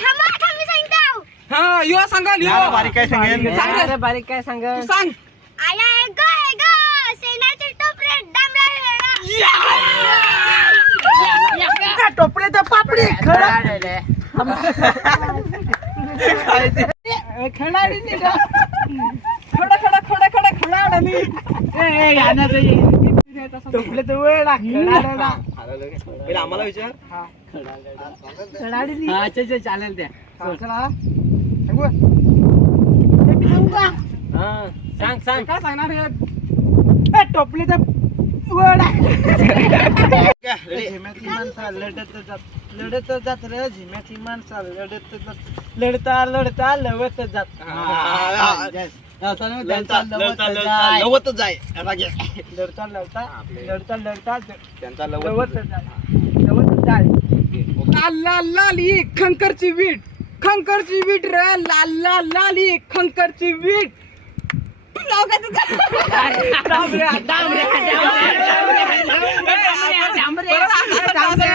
थांबा थांबी सांगतो हा यो सांगाल यो हा, बारीक काय सांगेल? सांग. रे. अरे बारीक काय सांग तू सांग. आया आहे ग आहे ग. सेनाचे टोपरे डांबरा टोपडे तर पापडी निघा. खडा खडा खडा खडा खडा. टोपले तर वेळ लागला पहिले आम्हाला विचार. खडाडी हा, चल, चल, चालेल त्या चला. सांग सांग काय सांगणार हे? टोपले तर वेळ रेडी? झिम्याची माणसं लढत जात लढत जात रे. झिम्याची माणसं लढत जात. लढता लढता लवत जात. हा. लाल लाल लाल ही खंकरची वीट. खंकरची वीट र. लाल लाल लाल ही खंकरची वीट. डांबऱ्या